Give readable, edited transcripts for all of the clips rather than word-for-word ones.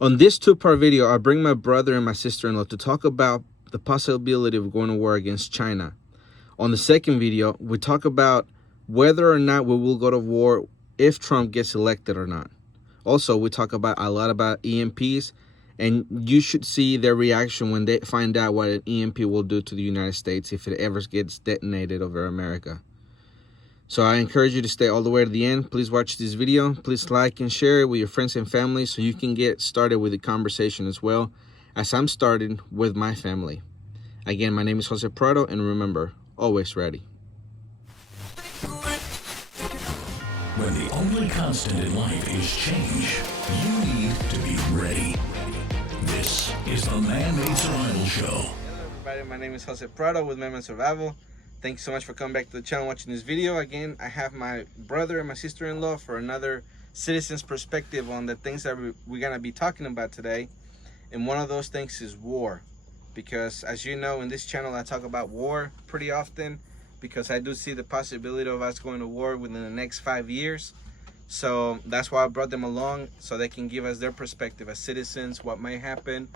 On this two-part video, I bring my brother and my sister-in-law to talk about the possibility of going to war against China. On the second video, we talk about whether or not we will go to war if Trump gets elected or not. Also, we talk about a lot about EMPs, and you should see their reaction when they find out what an EMP will do to the United States if it ever gets detonated over America. So I encourage you to stay all the way to the end. Please watch this video. Please like and share it with your friends and family so you can get started with the conversation as well as I'm starting with my family. Again, my name is Jose Prado, and remember, always ready. When the only constant in life is change, you need to be ready. This is the Man-Made Survival Show. Hello everybody, my name is Jose Prado with Man-Made Survival. Thanks so much for coming back to the channel, watching this video. Again, I have my brother and my sister-in-law for another citizen's perspective on the things that we're gonna be talking about today. And one of those things is war. Because as you know, in this channel I talk about war pretty often, because I do see the possibility of us going to war within the next 5 years. So that's why I brought them along, so they can give us their perspective as citizens, what may happen,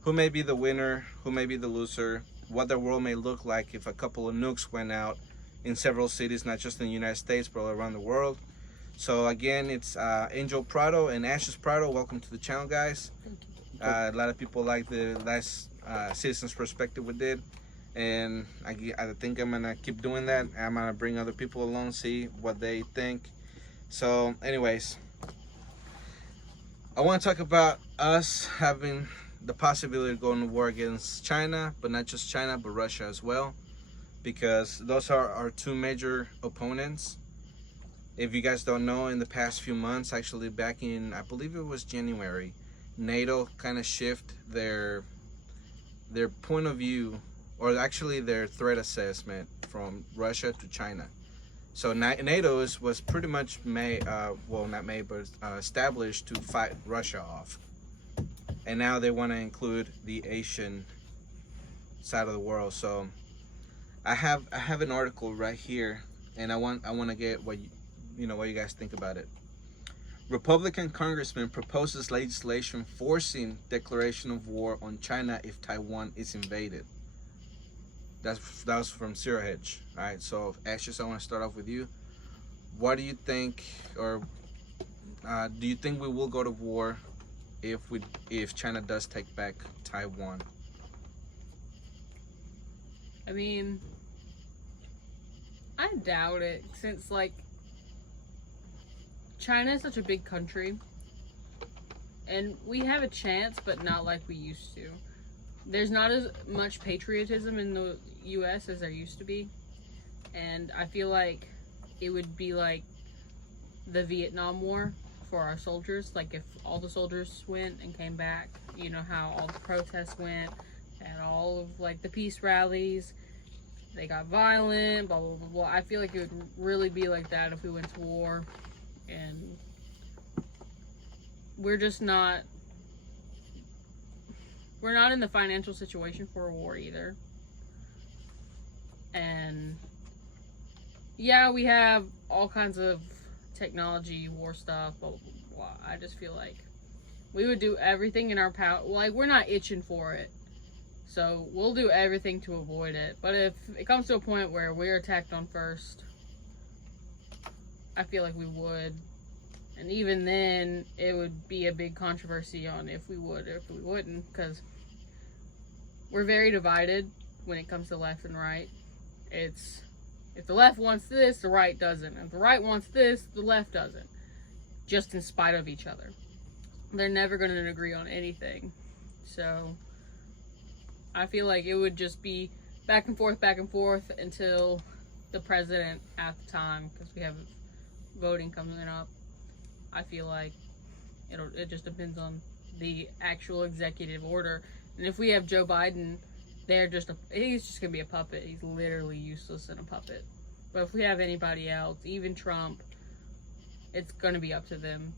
who may be the winner, who may be the loser, what the world may look like if a couple of nukes went out in several cities, not just in the United States, but around the world. So again, it's Angel Prado and Ashes Prado. Welcome to the channel, guys. Thank you. A lot of people like the last citizens perspective we did, and I think I'm gonna keep doing that. I'm gonna bring other people along, see what they think. So anyways, I want to talk about us having the possibility of going to war against China, but not just China, but Russia as well, because those are our two major opponents. If you guys don't know, in the past few months, actually back in, I believe it was January, NATO kind of shift their point of view, or actually their threat assessment from Russia to China. So NATO was pretty much established to fight Russia off. And now they want to include the Asian side of the world. So I have an article right here, and I want to get what you guys think about it. Republican congressman proposes legislation forcing declaration of war on China if Taiwan is invaded. That was from Zero Hedge. All right, so Ashes, I want to start off with you. What do you think, or do you think we will go to war if China does take back Taiwan? I mean, I doubt it, since like China is such a big country, and we have a chance, but not like we used to. There's not as much patriotism in the US as there used to be, and I feel like it would be like the Vietnam War for our soldiers. Like if all the soldiers went and came back, you know how all the protests went and all of like the peace rallies, they got violent, blah blah blah blah. I feel like it would really be like that if we went to war, and we're not in the financial situation for a war either. And yeah, we have all kinds of technology, war stuff, blah, blah, blah. I just feel like we would do everything in our power. Like, we're not itching for it, so we'll do everything to avoid it. But if it comes to a point where we're attacked on first, I feel like we would. And even then, it would be a big controversy on if we would or if we wouldn't, because we're very divided when it comes to left and right. It's, if the left wants this, the right doesn't. If the right wants this, the left doesn't. Just in spite of each other. They're never going to agree on anything. So I feel like it would just be back and forth until the president at the time, because we have voting coming up. I feel like it just depends on the actual executive order. And if we have Joe Biden, he's just gonna be a puppet. He's literally useless and a puppet. But if we have anybody else, even Trump, it's gonna be up to them.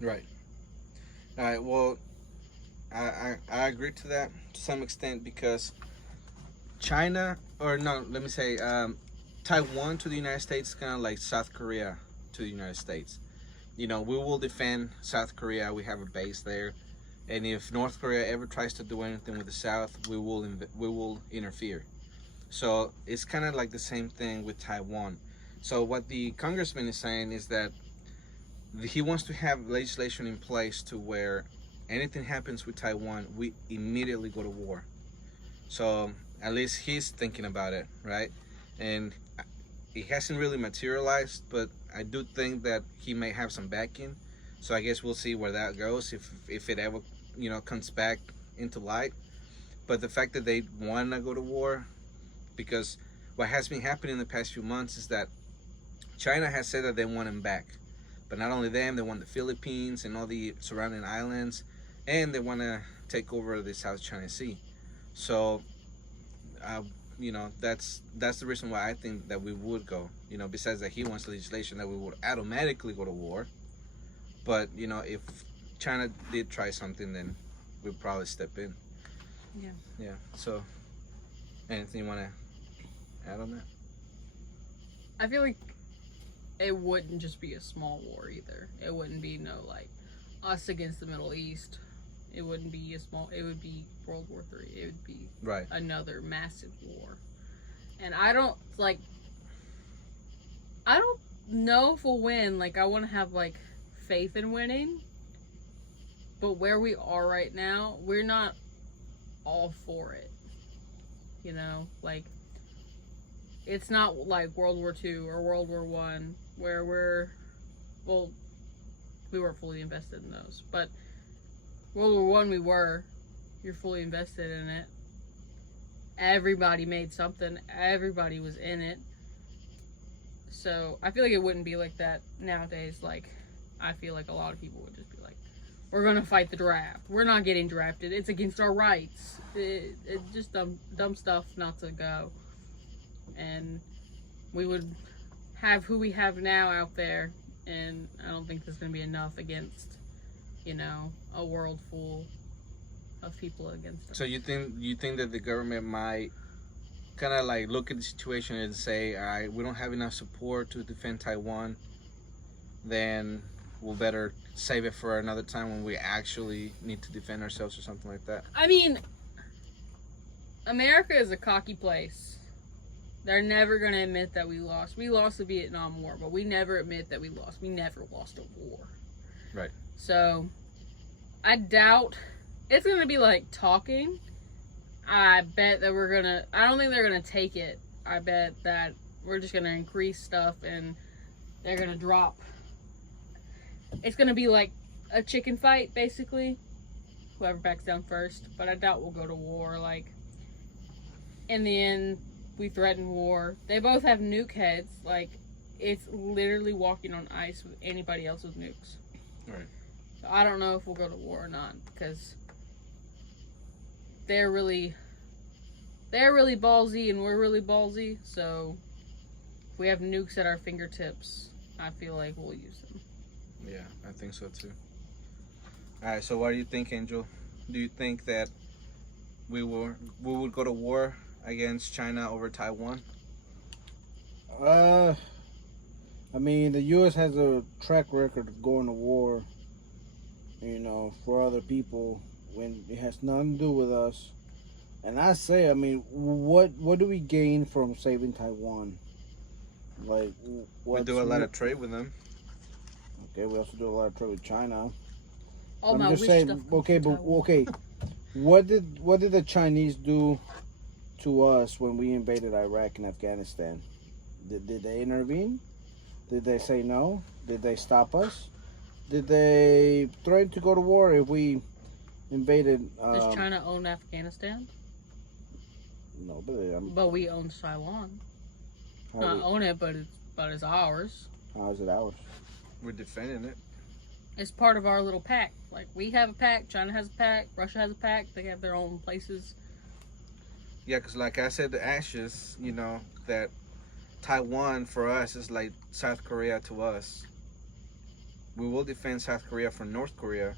Right. All right. Well, I agree to that to some extent, because China, or no, let me say, Taiwan to the United States is kind of like South Korea to the United States. we will defend South Korea. We have a base there, and if North Korea ever tries to do anything with the South, we will interfere. So it's kind of like the same thing with Taiwan. So what the congressman is saying is that he wants to have legislation in place to where anything happens with Taiwan, we immediately go to war. So at least he's thinking about it, right? And it hasn't really materialized, but I do think that he may have some backing. So I guess we'll see where that goes, if it ever comes back into light. But the fact that they want to go to war, because what has been happening in the past few months is that China has said that they want him back. But not only them, they want the Philippines and all the surrounding islands, and they want to take over the South China Sea. So, that's the reason why I think that we would go. Besides that he wants legislation that we would automatically go to war. But, if China did try something, then we'd probably step in. Yeah. Yeah. So, anything you want to add on that? I feel like it wouldn't just be a small war either. It wouldn't be us against the Middle East. It wouldn't be it would be World War III. It would be right. Another massive war. And I don't know if we'll win. I want to have faith in winning. But where we are right now, we're not all for it. It's not like World War II or World War I, where we weren't fully invested in those. But World War I, you're fully invested in it. Everybody made something. Everybody was in it. So I feel like it wouldn't be like that nowadays. I feel like a lot of people would just be like, we're going to fight the draft. We're not getting drafted. It's against our rights. It's just dumb stuff not to go. And we would have who we have now out there, and I don't think there's going to be enough against, a world full of people against us. So you think that the government might kind of look at the situation and say, all right, we don't have enough support to defend Taiwan, then we'll better save it for another time when we actually need to defend ourselves or something like that? I mean, America is a cocky place. They're never going to admit that we lost. We lost the Vietnam War, but we never admit that we lost. We never lost a war. Right. So, I doubt it's going to be talking. I bet that I don't think they're going to take it. I bet that we're just going to increase stuff and they're going to drop. It's going to be like a chicken fight, basically. Whoever backs down first. But I doubt we'll go to war. In the end, we threaten war. They both have nuke heads. It's literally walking on ice with anybody else with nukes. Right. So I don't know if we'll go to war or not, because they're really ballsy and we're really ballsy. So if we have nukes at our fingertips, I feel like we'll use them. Yeah, I think so too. All right. So what do you think, Angel? Do you think that we would go to war against China over Taiwan? I mean, the U.S. has a track record of going to war, for other people when it has nothing to do with us. And I say, I mean, what do we gain from saving Taiwan? We do a lot of trade with them. Okay, we also do a lot of trade with China. All I'm my just wish saying, stuff okay, but Taiwan. okay, what did the Chinese do to us when we invaded Iraq and Afghanistan? Did they intervene? Did they say no? Did they stop us? Did they threaten to go to war if we invaded? Does China own Afghanistan? No, but we own Taiwan. Not own it, but it's ours. How is it ours? We're defending it. It's part of our little pact. We have a pact. China has a pact. Russia has a pact. They have their own places. Yeah, because like I said, the Ashes, that Taiwan for us is like South Korea to us. We will defend South Korea from North Korea,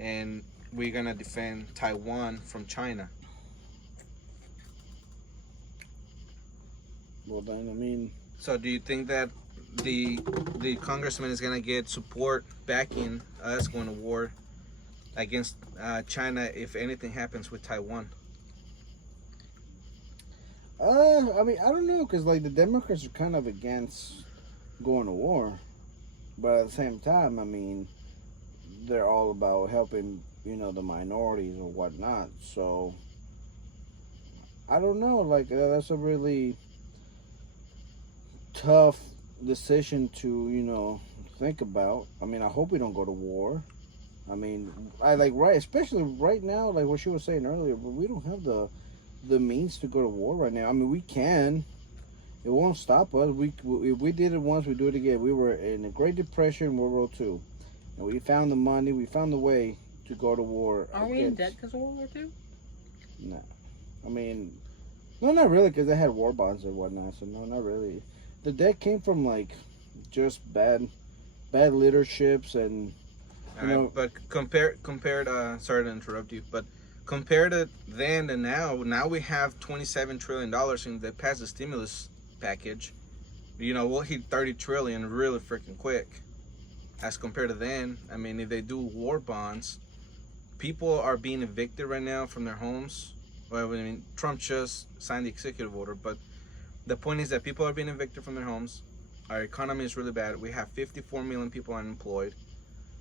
and we're going to defend Taiwan from China. Well, then, I mean... So do you think that the congressman is gonna get support backing us going to war against China if anything happens with Taiwan. I mean, I don't know, because like the Democrats are kind of against going to war, but at the same time, I mean, they're all about helping, the minorities or whatnot. So I don't know. Like that's a really tough decision to think about. I mean, I hope we don't go to war. I mean, especially right now, like what she was saying earlier, but we don't have the means to go to war right now. I mean, we can. It won't stop us. If we did it once, we do it again. We were in the Great Depression, World War II, and we found the money. We found the way to go to war. Are we in debt because of World War II? No, I mean, no, not really, because they had war bonds and whatnot. So no, not really. The debt came from like just bad leaderships and. But compared, sorry to interrupt you, but compared to then and now we have $27 trillion in the past the stimulus package. We'll hit 30 trillion really freaking quick as compared to then. I mean, if they do war bonds, people are being evicted right now from their homes. Well, I mean, Trump just signed the executive order, but the point is that people are being evicted from their homes. Our economy is really bad. We have 54 million people unemployed.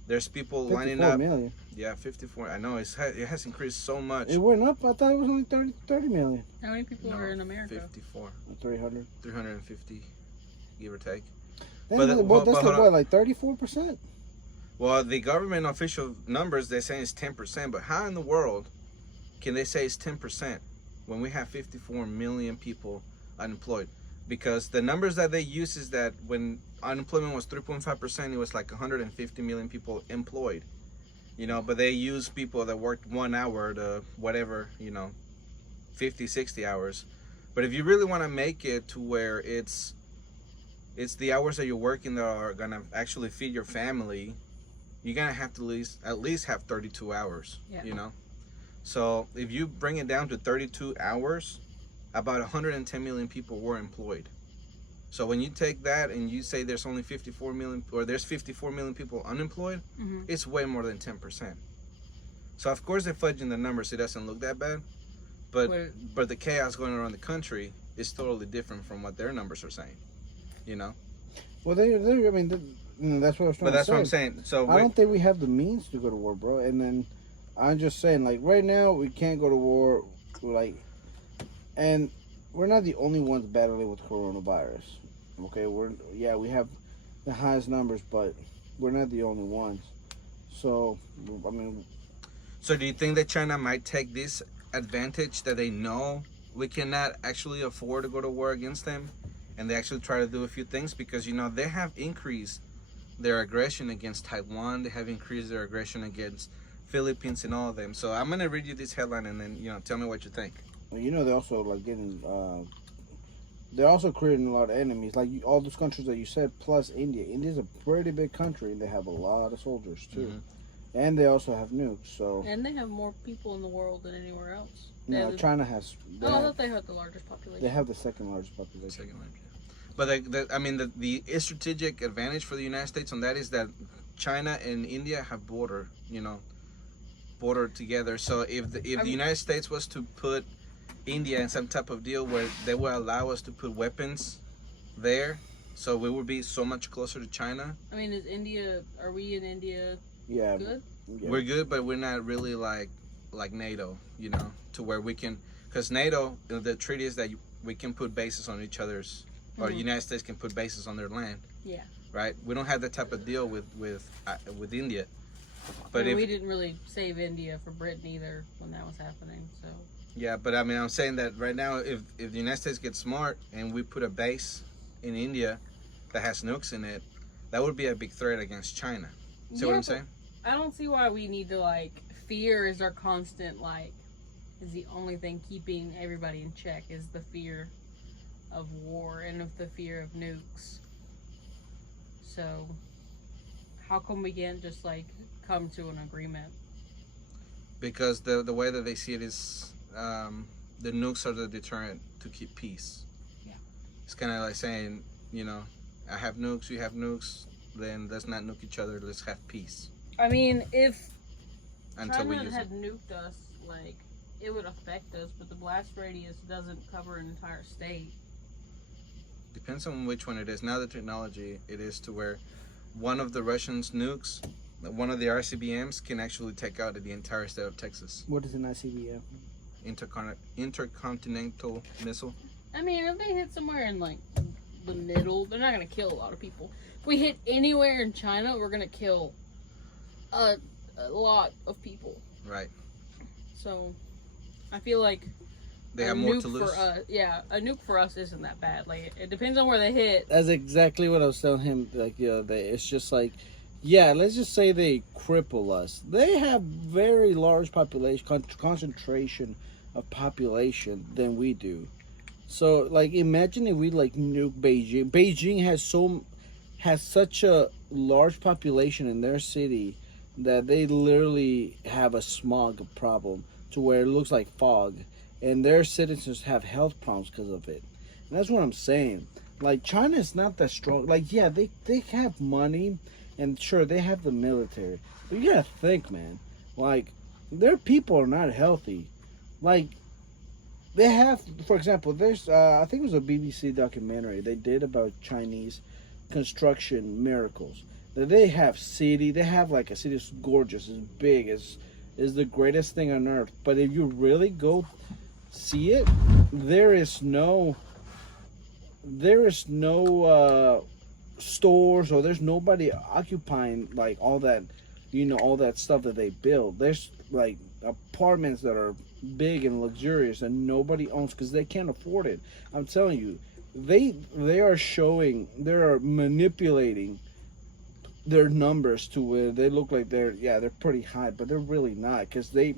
There's people lining up. 54 million. Yeah, 54. I know it has increased so much. It went up. I thought it was only 30 million. How many people are in America? 54. 300. 350, give or take. That's hold on. like 34%? Well, the government official numbers, they're saying it's 10%. But how in the world can they say it's 10% when we have 54 million people unemployed? Because the numbers that they use is that when unemployment was 3.5%, it was like 150 million people employed. But they use people that worked 1 hour to whatever, 50, 60 hours. But if you really want to make it to where it's the hours that you're working that are going to actually feed your family, you're going to have to at least have 32 hours, Yeah. So if you bring it down to 32 hours, about 110 million people were employed. So when you take that and you say there's only 54 million, or there's 54 million people unemployed, it's way more than 10%. So of course they're fudging the numbers. It doesn't look that bad, but the chaos going around the country is totally different from what their numbers are saying. Well, I mean, that's what I was trying to say. But that's what I'm saying. So I don't think we have the means to go to war, bro. And then I'm just saying, like right now, we can't go to war, and we're not the only ones battling with coronavirus. Okay, we have the highest numbers, but we're not the only ones. So, I mean. So do you think that China might take this advantage that they know we cannot actually afford to go to war against them, and they actually try to do a few things because they have increased their aggression against Taiwan, they have increased their aggression against Philippines and all of them. So I'm gonna read you this headline and then tell me what you think. They're also they're also creating a lot of enemies, like all those countries that you said, plus India. India's a pretty big country, and they have a lot of soldiers too, and they also have nukes. So and they have more people in the world than anywhere else. No, China has. I thought they had the largest population. They have the second largest population. But the strategic advantage for the United States on that is that China and India have border together. So if the United States was to put India in some type of deal where they will allow us to put weapons there, so we would be so much closer to China. I mean, are we in India Yeah. good? Yeah. We're good, but we're not really like NATO, to where we can, because NATO, the treaty is that we can put bases on each other's, or the United States can put bases on their land. Yeah. Right? We don't have that type of deal with India. But we didn't really save India for Britain either when that was happening, so. Yeah, but I mean, I'm saying that right now, if the United States gets smart and we put a base in India that has nukes in it, that would be a big threat against China. See what I'm saying? I don't see why we need to, fear is our constant, is the only thing keeping everybody in check, is the fear of war and of the fear of nukes. So, how come we can't just, come to an agreement? Because the way that they see it is, the nukes are the deterrent to keep peace. Yeah. It's kind of like saying, I have nukes, you have nukes. Then let's not nuke each other. Let's have peace I mean, if until we China use had it. nuked us, like, it would affect us, but the blast radius doesn't cover an entire state. Depends on which one it is. Now the technology, it is to where one of the Russians' nukes, one of the RCBMs, can actually take out the entire state of Texas. What is an ICBM? Intercontinental missile. I mean, if they hit somewhere in, like, the middle, they're not going to kill a lot of people. If we hit anywhere in China, we're going to kill a lot of people. Right. So, I feel like They a have more nuke to lose. for us, yeah, a nuke for us isn't that bad. Like, it depends on where they hit. That's exactly what I was telling him. Like, it's just like, yeah, let's just say they cripple us. They have very large population concentration of population than we do. So, like, imagine if we like nuke Beijing. Beijing has such a large population in their city that they literally have a smog problem to where it looks like fog, and their citizens have health problems because of it. And that's what I'm saying. Like, China is not that strong. Like, yeah, they have money, and sure, they have the military. But you gotta think, man. Like, their people are not healthy. Like, they have, for example, there's, I think it was a BBC documentary they did about Chinese construction miracles. That they have like a city that's gorgeous, as big, is the greatest thing on earth. But if you really go see it, there is no stores, or there's nobody occupying like all that, all that stuff that they build. There's like apartments that are big and luxurious and nobody owns because they can't afford it. I'm telling you, they are manipulating their numbers to where they look like they're pretty high, but they're really not, because they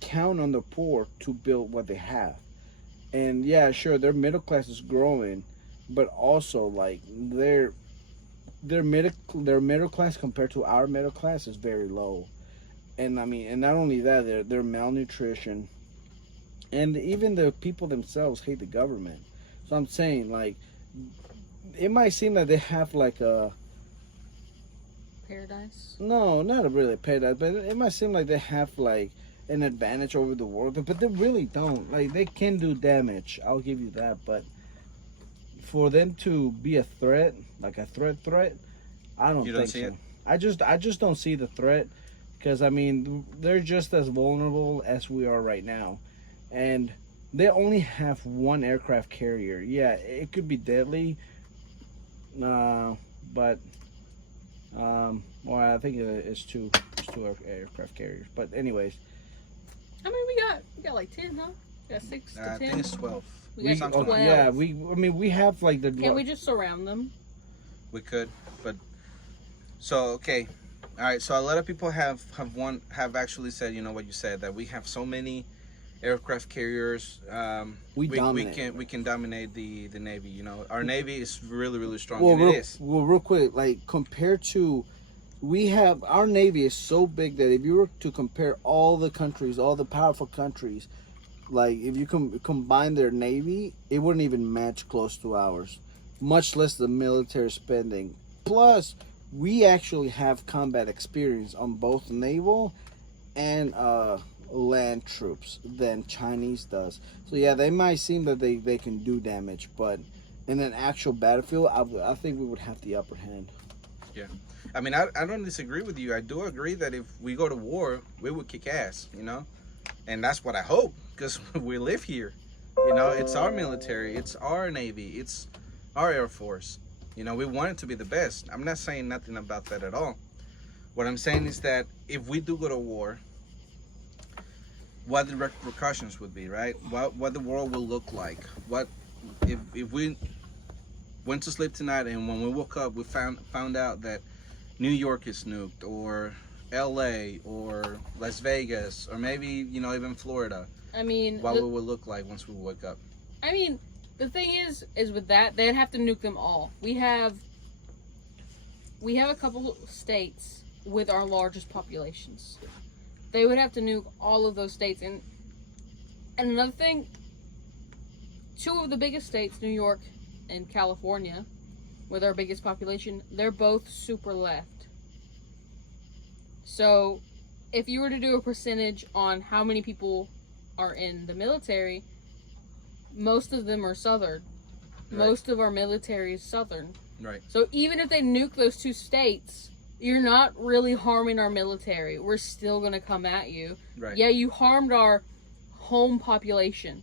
count on the poor to build what they have. And yeah, sure, their middle class is growing, but also like their middle class compared to our middle class is very low. And I mean, and not only that, their malnutrition, and even the people themselves hate the government. So I'm saying, like, it might seem that they have like a Paradise? no, not a really paradise, but it might seem like they have like an advantage over the world, but they really don't. Like, they can do damage, I'll give you that, but for them to be a threat, like a threat, I don't think see so. it? I just don't see the threat, because I mean, they're just as vulnerable as we are right now, and they only have one aircraft carrier. Yeah, it could be deadly, but well, I think it's two aircraft carriers. But anyways, I mean, we got like 10, huh? We got 6 to 10. I think it's 12. We got Something 12. yeah, we have like the. Can we just surround them? We could, but so okay, all right. So a lot of people have actually said, what you said, that we have so many aircraft carriers. We dominate. We can dominate the Navy. Our Navy is really, really strong. Well, and it is. real quick, like, compared to, our Navy is so big that if you were to compare all the countries, all the powerful countries, like, if you combine their Navy, it wouldn't even match close to ours, much less the military spending. Plus, we actually have combat experience on both naval and land troops than Chinese does. So yeah, they might seem that they can do damage, but in an actual battlefield, I think we would have the upper hand. Yeah, I mean, I don't disagree with you. I do agree that if we go to war, we would kick ass, and that's what I hope, because we live here. It's our military, it's our Navy, it's our Air Force. We want it to be the best. I'm not saying nothing about that at all. What I'm saying is that if we do go to war, what the repercussions would be, right? What the world will look like. What if we went to sleep tonight and when we woke up we found out that New York is nuked, or LA, or Las Vegas, or maybe even Florida. I mean, what will it look like once we wake up? I mean, the thing is with that, they'd have to nuke them all. We have a couple states with our largest populations. They would have to nuke all of those states. And another thing, 2 of the biggest states, New York and California, with our biggest population, they're both super left. So, if you were to do a percentage on how many people are in the military, most of them are Southern. Right. Most of our military is Southern. Right. So even if they nuke those two states, you're not really harming our military. We're still going to come at you. Right. Yeah, you harmed our home population.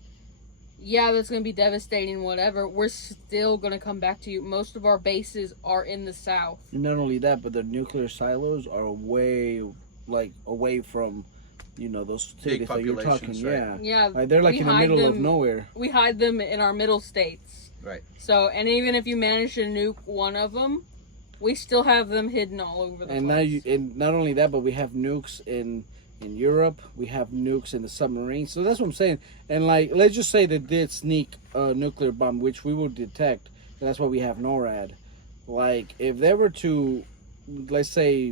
Yeah, that's going to be devastating, whatever. We're still going to come back to you. Most of our bases are in the South. And not only that, but the nuclear silos are way, like, away from, you know, those cities that you're talking. populations, right. Yeah. Yeah, Like, they're like we in the hide middle of them- nowhere. We hide them in our middle states. Right. So, and even if you manage to nuke one of them, we still have them hidden all over the And place. and not only that, but we have nukes in Europe. We have nukes in the submarines. So that's what I'm saying. And like, let's just say they did sneak a nuclear bomb, which we will detect. And that's why we have NORAD. Like, if they were to, let's say,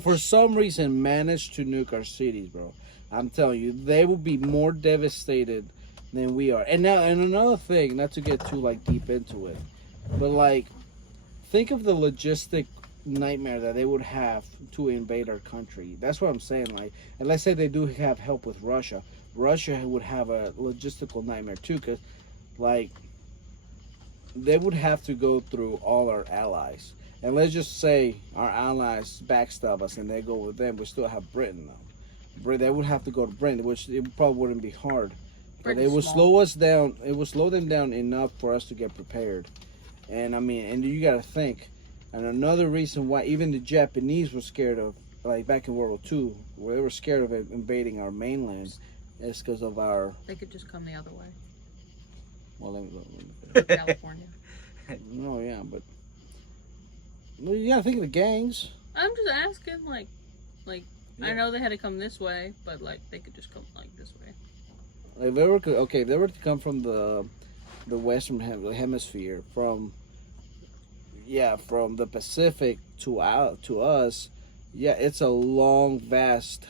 for some reason, manage to nuke our cities, bro, I'm telling you, they will be more devastated than we are. And now, and another thing, not to get too like deep into it, but like, think of the logistic nightmare that they would have to invade our country. That's what I'm saying. Like, and let's say they do have help with Russia. Russia would have a logistical nightmare too, because like they would have to go through all our allies. And let's just say our allies backstab us and they go with them. We still have Britain though. They would have to go to Britain, which it probably wouldn't be hard. But it would slow us down. It would slow them down enough for us to get prepared. And I mean, and you got to think. And another reason why even the Japanese were scared of, like back in World War II, where they were scared of invading our mainland, is because of our. They could just come the other way. Well, let me California. No, yeah, but. Well, you got to think of the gangs. I'm just asking, like, Yeah. I know they had to come this way, but like they could just come like this way. If they were if they were to come from the Western Hemisphere, from the Pacific to us, yeah, it's a long, vast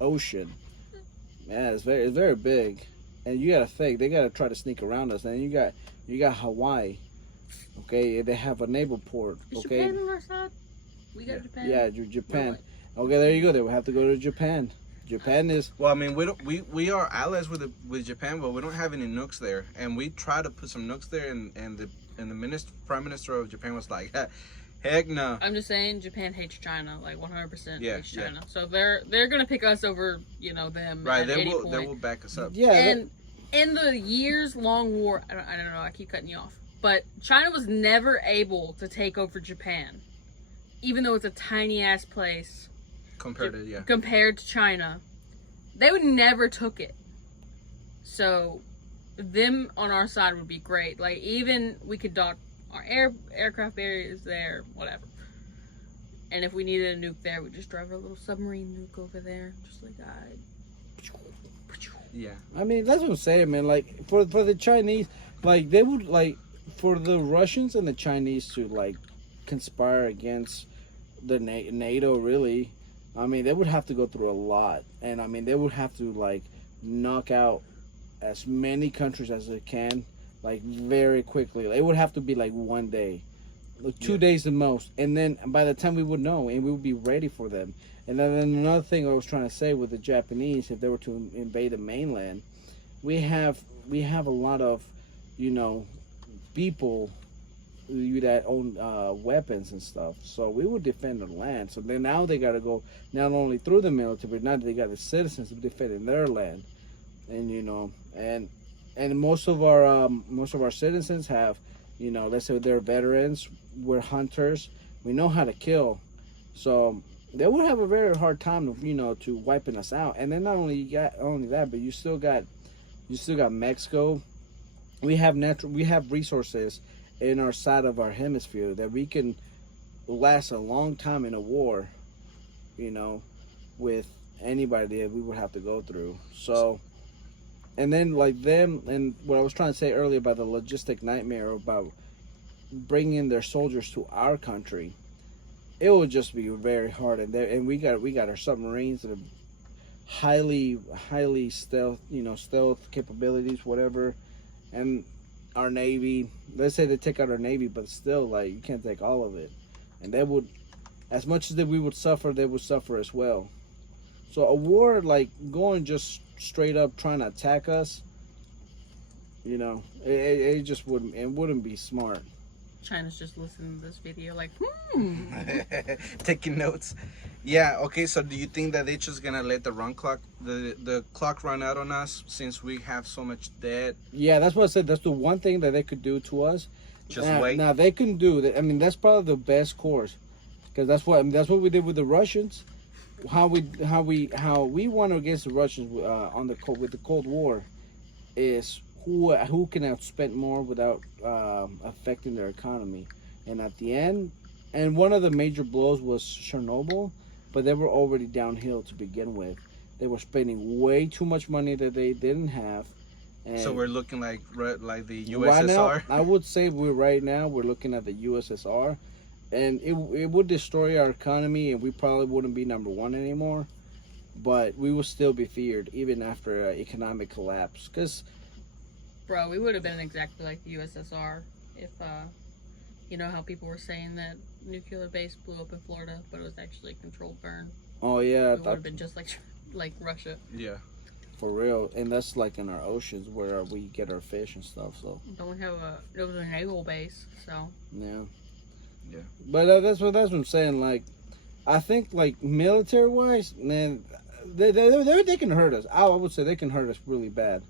ocean. Yeah, it's very big, and you got to think they got to try to sneak around us. And you got Hawaii, okay? They have a naval port, Is okay? Japan on our side? We got Japan. Yeah, Japan. Okay, there you go. They will have to go to Japan. Japan is. Well, I mean, we are allies with Japan, but we don't have any nukes there, and we tried to put some nukes there, and the prime minister of Japan was like, heck no. I'm just saying, Japan hates China, like 100% Yeah, hates China. So they're gonna pick us over, them. Right, at they any will point. back us up. Yeah. And in the years-long war, I don't know, I keep cutting you off, but China was never able to take over Japan, even though it's a tiny-ass place Compared to compared to China. They would never took it. So them on our side would be great. Like, even we could dock our aircraft barriers there, whatever. And if we needed a nuke there, we'd just drive our little submarine nuke over there, just like that. Yeah. I mean, that's what I'm saying, man. Like, for the Chinese, like, they would, like, for the Russians and the Chinese to, like, conspire against the NATO, really, I mean, they would have to go through a lot. And, I mean, they would have to, like, knock out as many countries as they can, like, very quickly. It would have to be, like, one day. Like, 2 days the most. And then, by the time we would know, and we would be ready for them. And then another thing I was trying to say with the Japanese, if they were to invade the mainland, we have a lot of, people that own weapons and stuff. So we would defend the land. So then now they got to go not only through the military, but now they got the citizens defending their land, and and most of our citizens have, let's say they're veterans, we're hunters, we know how to kill, so they would have a very hard time to wiping us out. And then not only that, but you still got Mexico. We have resources in our side of our hemisphere that we can last a long time in a war, with anybody that we would have to go through. So, and then like them, and what I was trying to say earlier about the logistic nightmare about bringing their soldiers to our country, it would just be very hard. And we got our submarines that are highly stealth capabilities, whatever. And our Navy. Let's say they take out our Navy, but still, like, you can't take all of it. And they would, as much as that we would suffer, they would suffer as well. So a war, like, going just straight up trying to attack us, you know, it just wouldn't be smart. China's just listening to this video like, Taking notes. Yeah, okay, so do you think that they're just gonna let the clock run out on us since we have so much debt? Yeah, that's what I said. That's the one thing that they could do to us. Just now, wait. Now they can do that. I mean, that's probably the best course, because that's what we did with the Russians. How we won against the Russians with the Cold War is who can outspend more without affecting their economy. And at the end, and one of the major blows was Chernobyl, but they were already downhill to begin with. They were spending way too much money that they didn't have. And So we're looking like the USSR. right now, I would say we're looking at the USSR, and it would destroy our economy, and we probably wouldn't be number one anymore. But we would still be feared even after economic collapse, because bro, we would have been exactly like the USSR if, you know how people were saying that nuclear base blew up in Florida, but it was actually a controlled burn. oh yeah, We would have been just like Russia. Yeah. for real, and that's like in our oceans where we get our fish and stuff. So Don't we have it was a naval base, so yeah. Yeah. But that's what I'm saying. Like, I think like military wise, man, they can hurt us. I would say they can hurt us really bad.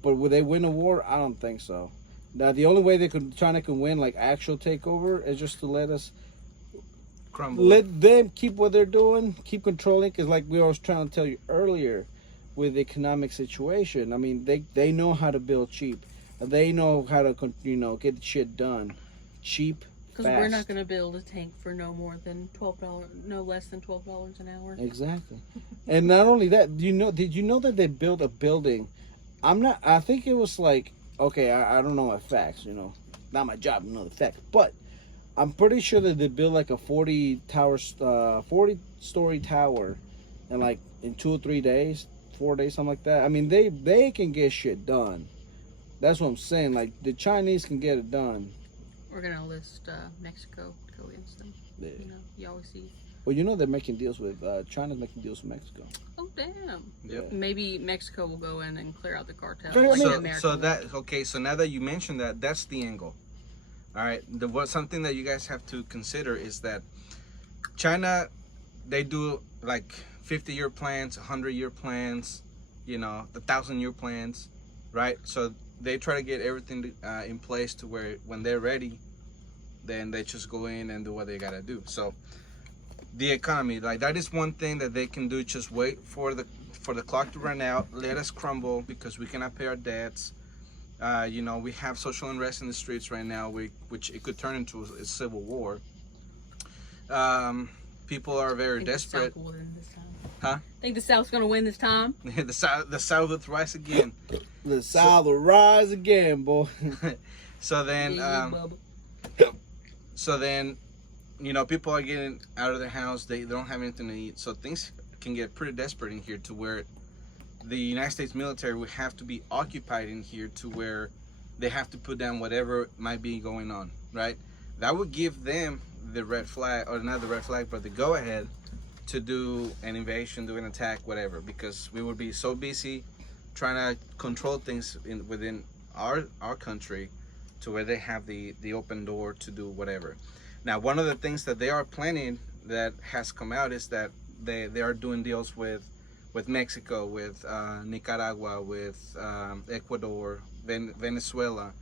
But would they win a war? I don't think so. Now the only way China can win like actual takeover is just to let us Crumble. let them keep what they're doing, keep controlling. Because like we was trying to tell you earlier, with the economic situation, I mean they know how to build cheap. They know how to get shit done cheap. because we're not going to build a tank for no less than $12 an hour. Exactly. And not only that, did you know that they built a building? I think it was like, okay, I don't know my facts, not my job to know the facts, but I'm pretty sure that they built like a 40-story tower and like in 2 or 3 days, 4 days, something like that. I mean, they can get shit done. That's what I'm saying. Like, the Chinese can get it done. We're going to list Mexico to go against them. Yeah. You always see. Well, they're making deals with, China's making deals with Mexico. Oh, damn. Yep. Maybe Mexico will go in and clear out the cartel. Very like well. America So would. that okay. So now that you mentioned that's the angle. All right. Something that you guys have to consider is that China, they do like 50-year plans, 100-year plans, the 1,000-year plans, right? So they try to get everything in place to where when they're ready, then they just go in and do what they gotta do. So the economy, like that is one thing that they can do. Just wait for the clock to run out, let us crumble because we cannot pay our debts. We have social unrest in the streets right now, which it could turn into a civil war. People are very desperate. The South will win this time. Huh? Think the South's gonna win this time? the South will rise again. The South will rise again, boy. So then, Bubba. people are getting out of their house. They don't have anything to eat. So things can get pretty desperate in here to where the United States military would have to be occupied in here to where they have to put down whatever might be going on, right? That would give them the red flag, or not the red flag, but the go ahead to do an invasion, do an attack, whatever, because we would be so busy trying to control things within our country to where they have the open door to do whatever. Now, one of the things that they are planning that has come out is that they are doing deals with Mexico, with Nicaragua, with Ecuador, Venezuela,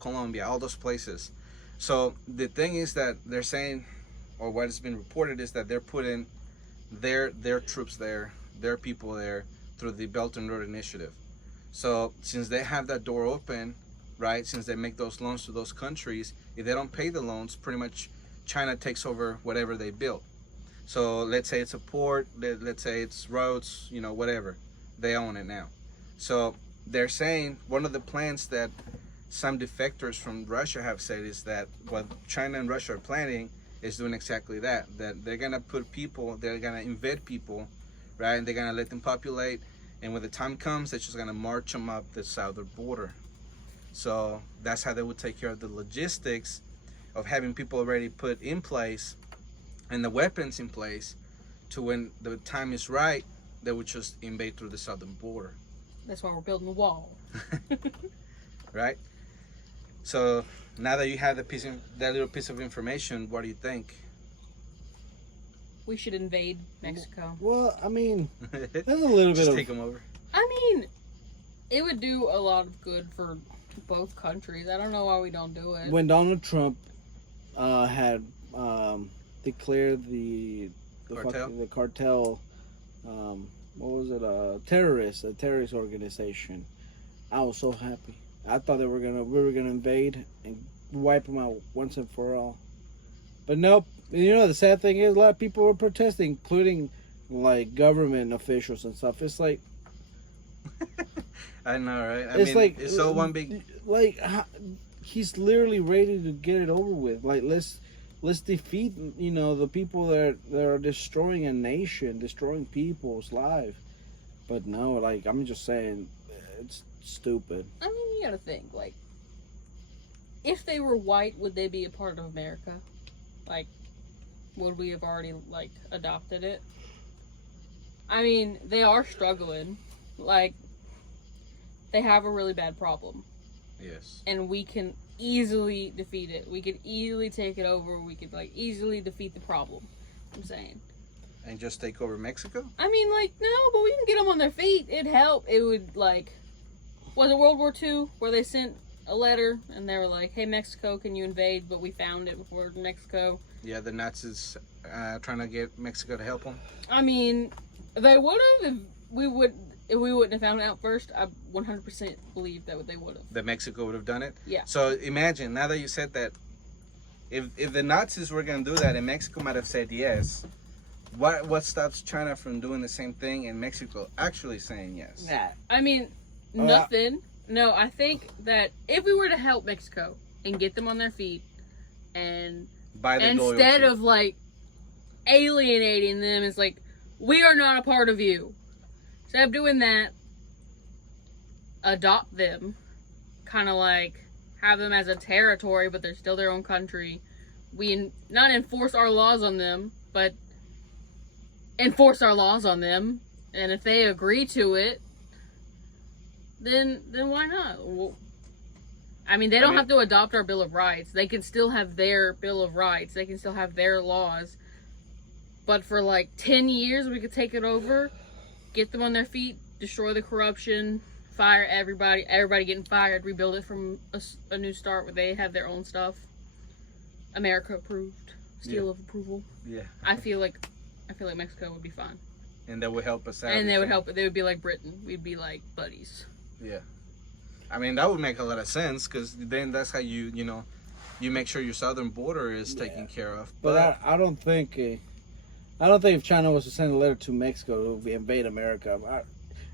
Colombia, all those places. So the thing is that they're saying, or what has been reported, is that they're putting their troops there, their people there, through the Belt and Road Initiative. So since they have that door open, right, since they make those loans to those countries, if they don't pay the loans, pretty much China takes over whatever they built. So let's say it's a port, let's say it's roads, whatever. They own it now. So they're saying one of the plans that some defectors from Russia have said is that what China and Russia are planning is doing exactly that. That they're going to put people, they're going to embed people, right? And they're going to let them populate. And when the time comes, they're just going to march them up the southern border. So that's how they would take care of the logistics of having people already put in place and the weapons in place to when the time is right, they would just invade through the southern border. That's why we're building the wall. Right? So now that you have that little piece of information, what do you think? We should invade Mexico. Well, I mean, there's a little bit Just of take them over. I mean, it would do a lot of good for both countries. I don't know why we don't do it. when Donald Trump had declared the cartel, what was it? A terrorist organization. I was so happy. I thought we were gonna invade and wipe them out once and for all. But nope. You know, the sad thing is, a lot of people were protesting, including like government officials and stuff. It's like, I know, right? I it's mean, like it's so one big. Like, he's literally ready to get it over with. Like, let's defeat, you know, the people that are destroying a nation, destroying people's lives. But no, like, I'm just saying, it's stupid. I mean, you gotta think, like, if they were white, would they be a part of America? Like, would we have already, like, adopted it? I mean, they are struggling. Like, they have a really bad problem. Yes. And we can easily defeat it. We could easily take it over. We could, like, easily defeat the problem. I'm saying. And just take over Mexico? I mean, like, no, but we can get them on their feet. It'd help. It would, like, was it World War II where they sent a letter and they were like, hey, Mexico, can you invade? But we found it before Mexico. Yeah, the Nazis trying to get Mexico to help them. I mean, they would have if we wouldn't have found out first. I 100% believe that they would have. That Mexico would have done it? Yeah. So imagine, now that you said that, if the Nazis were going to do that and Mexico might have said yes, what stops China from doing the same thing and Mexico actually saying yes? Nah. I mean, nothing. No, I think that if we were to help Mexico and get them on their feet and By the instead loyalty. of, like, alienating them, it's like, we are not a part of you. Instead of doing that, adopt them. Kind of like have them as a territory, but they're still their own country. We not enforce our laws on them, but enforce our laws on them. And if they agree to it, then why not? Well, I mean, they don't have to adopt our Bill of Rights. They can still have their Bill of Rights. They can still have their laws. But for like 10 years, we could take it over, get them on their feet, destroy the corruption, fire everybody getting fired, rebuild it from a new start where they have their own stuff. America approved, seal of approval. Yeah. I feel like Mexico would be fine. And that would help us out. And they would help. They would be like Britain. We'd be like buddies. Yeah. I mean, that would make a lot of sense because then that's how you make sure your southern border is taken care of. But I don't think if China was to send a letter to Mexico to invade America,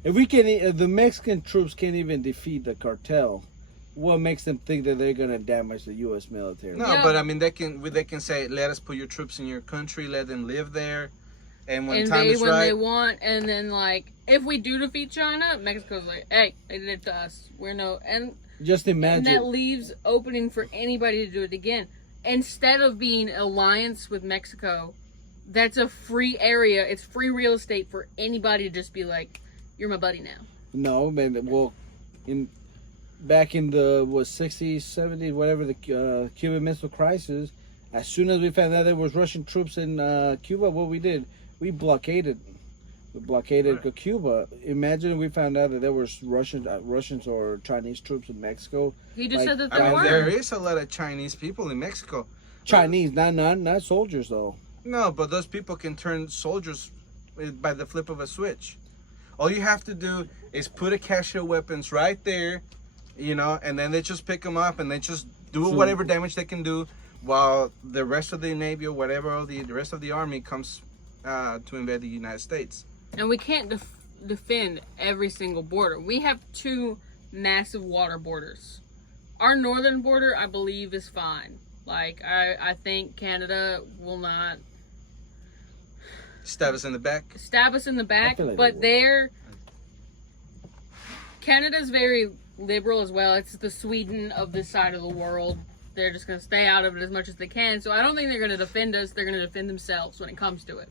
if the Mexican troops can't even defeat the cartel, what makes them think that they're gonna damage the U.S. military? No, Yeah. but I mean, they can say, let us put your troops in your country, let them live there, and when time Invade is when right, they want, and then like if we do defeat China, Mexico's like, hey, they did it to us. We're no, and Just imagine. that leaves opening for anybody to do it again. Instead of being alliance with Mexico, that's a free area. It's free real estate for anybody to just be like, you're my buddy now. No, man. Well, back in the 60s, 70s, whatever, the Cuban Missile Crisis, as soon as we found out there was Russian troops in Cuba, what we did, we blockaded Right. Cuba. Imagine we found out that there was Russians or Chinese troops in Mexico. He just Like, said that I there mean, were. there is a lot of Chinese people in Mexico. Chinese, not soldiers though. No, but those people can turn soldiers by the flip of a switch. All you have to do is put a cache of weapons right there, and then they just pick them up and they just do whatever damage they can do while the rest of the Navy or whatever, or the rest of the Army comes to invade the United States. And we can't defend every single border. We have two massive water borders. Our northern border, I believe, is fine. Like, I think Canada will not Stab us in the back. stab us in the back, feel like but they Canada's very liberal as well. It's the Sweden of this side of the world. They're just going to stay out of it as much as they can. So I don't think they're going to defend us. They're going to defend themselves when it comes to it.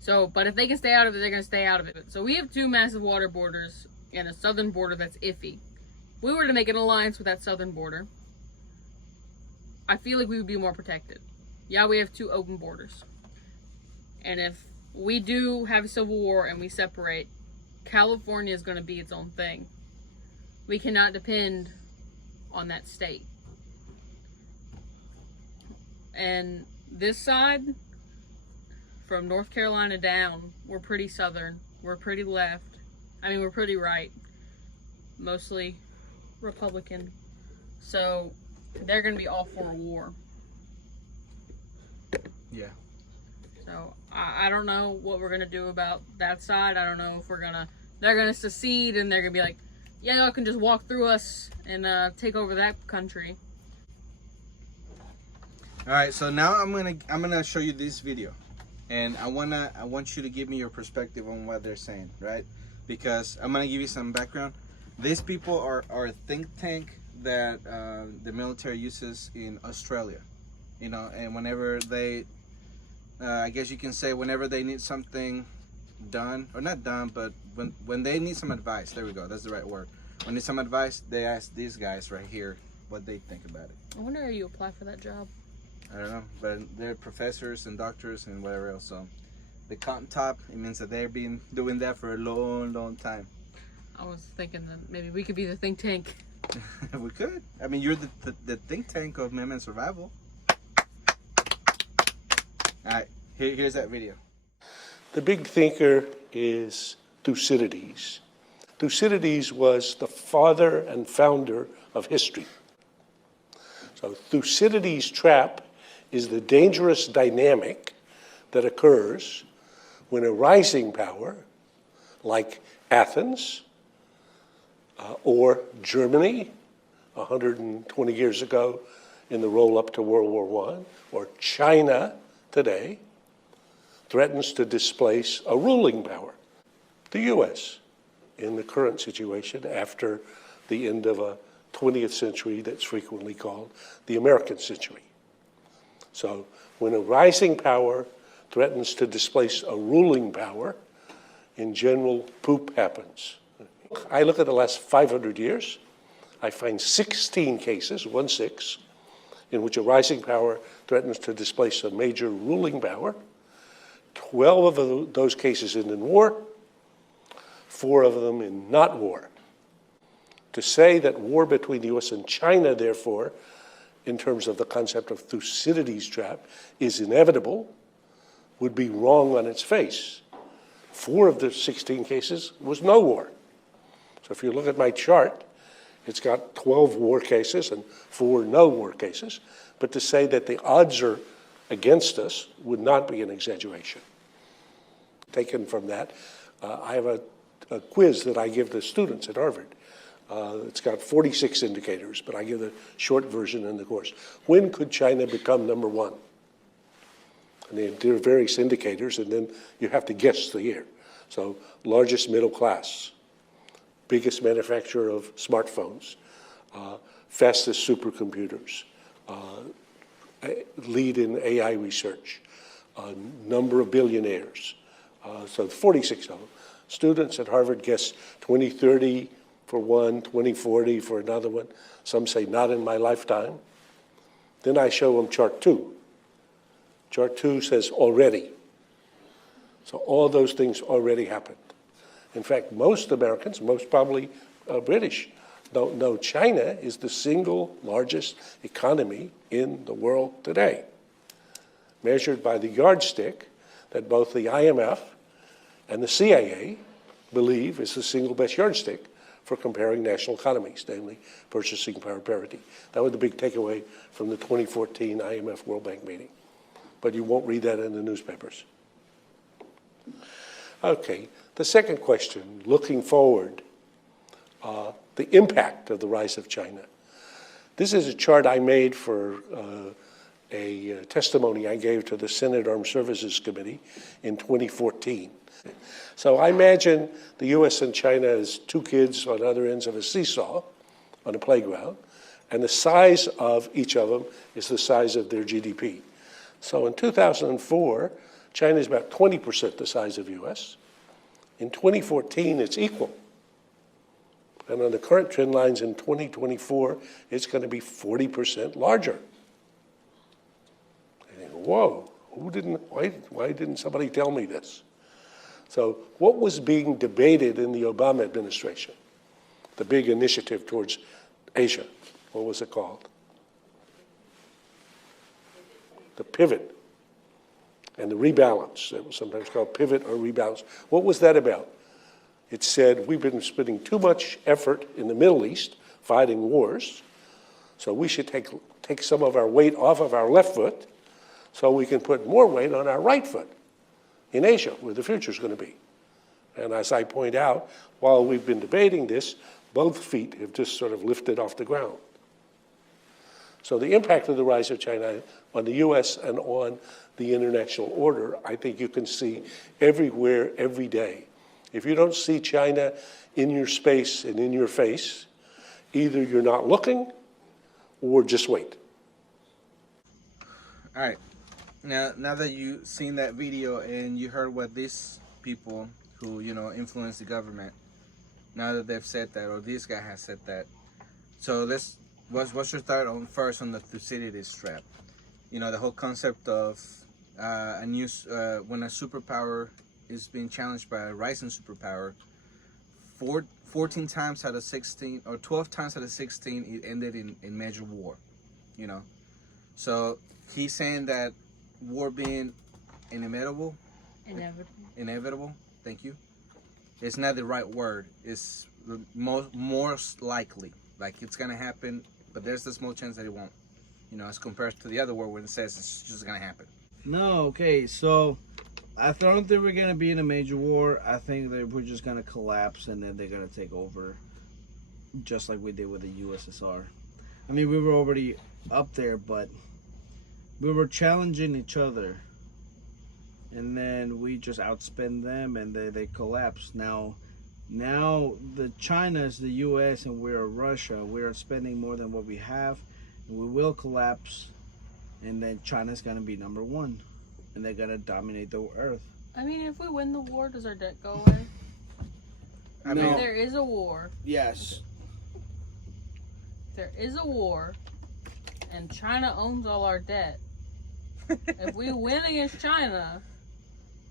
So, but if they can stay out of it, they're going to stay out of it. So we have two massive water borders and a southern border that's iffy. If we were to make an alliance with that southern border, I feel like we would be more protected. Yeah, we have two open borders. And if we do have a civil war and we separate, California is going to be its own thing. We cannot depend on that state. And this side, from North Carolina down, we're pretty southern. We're pretty left. I mean, we're pretty right. Mostly Republican. So they're going to be all for a war. Yeah. So I don't know what we're going to do about that side. I don't know if they're going to secede and they're going to be like, yeah, y'all can just walk through us and take over that country. All right, so now I'm gonna show you this video, and I want you to give me your perspective on what they're saying, right? Because I'm gonna give you some background. These people are a think tank that the military uses in Australia, you know, and whenever they, I guess you can say, whenever they need something done, or not done, but when they need some advice, there we go, that's the right word. When they need some advice, they ask these guys right here what they think about it. I wonder how you apply for that job. I don't know, but they're professors and doctors and whatever else. So the cotton top, it means that they've been doing that for a long time. I was thinking that maybe we could be the think tank. We could. I mean, you're the think tank of meme and survival. All right, here's that video. The big thinker is Thucydides. Thucydides was the father and founder of history. So Thucydides' trap is the dangerous dynamic that occurs when a rising power, like Athens or Germany 120 years ago in the roll-up to World War I, or China today, threatens to displace a ruling power, the U.S., in the current situation after the end of a 20th century that's frequently called the American century. So when a rising power threatens to displace a ruling power, in general, poop happens. I look at the last 500 years, I find 16 cases, 1/6, in which a rising power threatens to displace a major ruling power. 12 of those cases end in war, 4 of them in not war. To say that war between the US and China, therefore, in terms of the concept of Thucydides' trap, is inevitable, would be wrong on its face. 4 of the 16 cases was no war. So if you look at my chart, it's got 12 war cases and 4 no war cases. But to say that the odds are against us would not be an exaggeration. Taken from that, I have a quiz that I give to students at Harvard. It's got 46 indicators, but I give the short version in the course. When could China become number 1? And there are various indicators, and then you have to guess the year. So largest middle class, biggest manufacturer of smartphones, fastest supercomputers, lead in AI research, number of billionaires. So 46 of them. Students at Harvard guess 2030 for one, 2040 for another one. Some say not in my lifetime. Then I show them chart 2. Chart 2 says already. So all those things already happened. In fact, most Americans, most probably British, don't know China is the single largest economy in the world today, measured by the yardstick that both the IMF and the CIA believe is the single best yardstick for comparing national economies, namely purchasing power parity. That was the big takeaway from the 2014 IMF World Bank meeting. But you won't read that in the newspapers. Okay, the second question, looking forward, the impact of the rise of China. This is a chart I made for a testimony I gave to the Senate Armed Services Committee in 2014. So I imagine the U.S. and China as two kids on other ends of a seesaw on a playground, and the size of each of them is the size of their GDP. So in 2004, China is about 20% the size of U.S. In 2014, it's equal. And on the current trend lines in 2024, it's going to be 40% larger. I think, whoa, why didn't somebody tell me this? So what was being debated in the Obama administration? The big initiative towards Asia, what was it called? The pivot and the rebalance. It was sometimes called pivot or rebalance. What was that about? It said we've been spending too much effort in the Middle East fighting wars, so we should take some of our weight off of our left foot so we can put more weight on our right foot in Asia, where the future is going to be. And as I point out, while we've been debating this, both feet have just sort of lifted off the ground. So the impact of the rise of China on the U.S. and on the international order, I think you can see everywhere, every day. If you don't see China in your space and in your face, either you're not looking or just wait. All right. Now that you've seen that video and you heard what these people who, influence the government, now that they've said that, or this guy has said that, so what's your thought on the Thucydides trap? The whole concept of when a superpower is being challenged by a rising superpower, 14 times out of 16 or 12 times out of 16 it ended in major war. So he's saying that war being inevitable, thank you, it's not the right word. It's most likely, like it's gonna happen, but there's a small chance that it won't, as compared to the other word when it says it's just gonna happen. No, okay, so I don't think we're going to be in a major war. I think that we're just going to collapse and then they're going to take over just like we did with the USSR. I mean, we were already up there, but we were challenging each other. And then we just outspend them and they collapse. Now the China is the US and we're Russia. We're spending more than what we have. And we will collapse. And then China's going to be number one. And they're going to dominate the earth. I mean, if we win the war, does our debt go away? I mean, there is a war. Yes. There is a war. And China owns all our debt. If we win against China,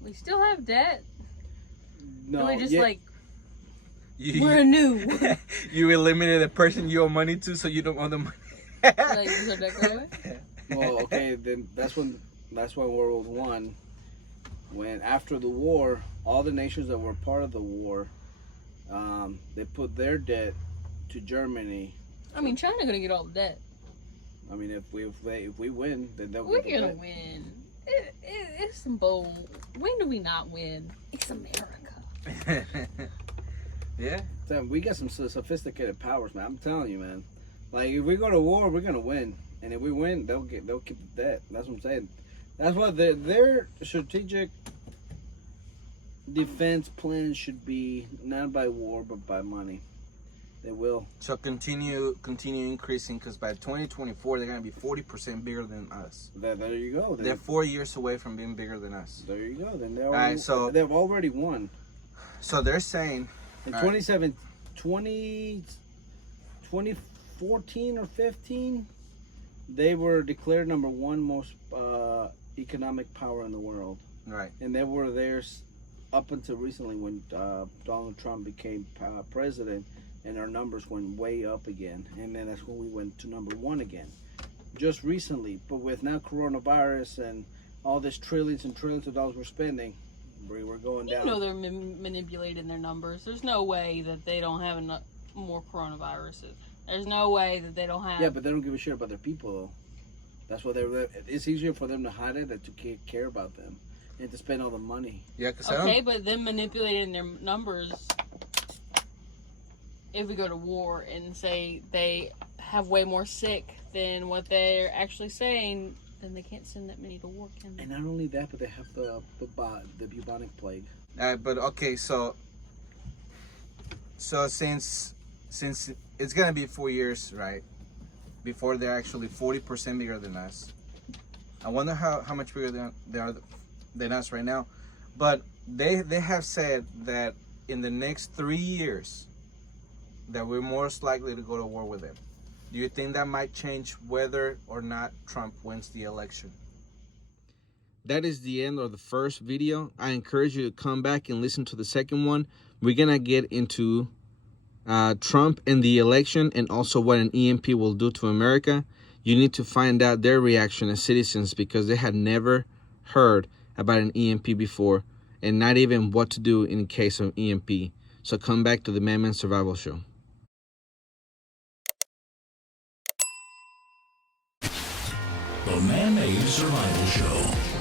we still have debt. No, we just we're anew. You eliminated the person you owe money to, so you don't owe the money. Does our debt go away? Well, okay, then that's when World War I, when after the war, all the nations that were part of the war, they put their debt to Germany. I mean, China gonna get all the debt. I mean, if we win, then they'll We're get the gonna debt. win. It's some bold. When do we not win? It's America. Yeah. So we got some sophisticated powers, man. I'm telling you, man. Like if we go to war, we're gonna win, and if we win, they'll keep the debt. That's what I'm saying. That's what their strategic defense plan should be, not by war but by money. They will. So continue increasing, because by 2024 they're gonna be 40% bigger than us. There you go. They're 4 years away from being bigger than us. There you go. Then they've already won. So they're saying In 2014 or 15, they were declared number one most economic power in the world. Right. And they were theirs up until recently when Donald Trump became president, and our numbers went way up again. And then that's when we went to number one again. Just recently. But with now coronavirus and all this trillions and trillions of dollars we're spending, we're going down. They're manipulating their numbers. There's no way that they don't have more coronaviruses. There's no way that they don't have... Yeah, but they don't give a shit about their people, though. That's why it's easier for them to hide it than to care about them and to spend all the money. Yeah, because but them manipulating their numbers, if we go to war and say they have way more sick than what they're actually saying, then they can't send that many to war, can they? And not only that, but they have the bubonic plague. But okay, so since it's gonna be 4 years, right, before they're actually 40% bigger than us. I wonder how much bigger they are than us right now. But they have said that in the next 3 years that we're most likely to go to war with them. Do you think that might change whether or not Trump wins the election? That is the end of the first video. I encourage you to come back and listen to the second one. We're gonna get into Trump and the election, and also what an EMP will do to America. You need to find out their reaction as citizens, because they had never heard about an EMP before, and not even what to do in case of EMP. So come back to the Man Survival Show. The Man-Made Survival Show.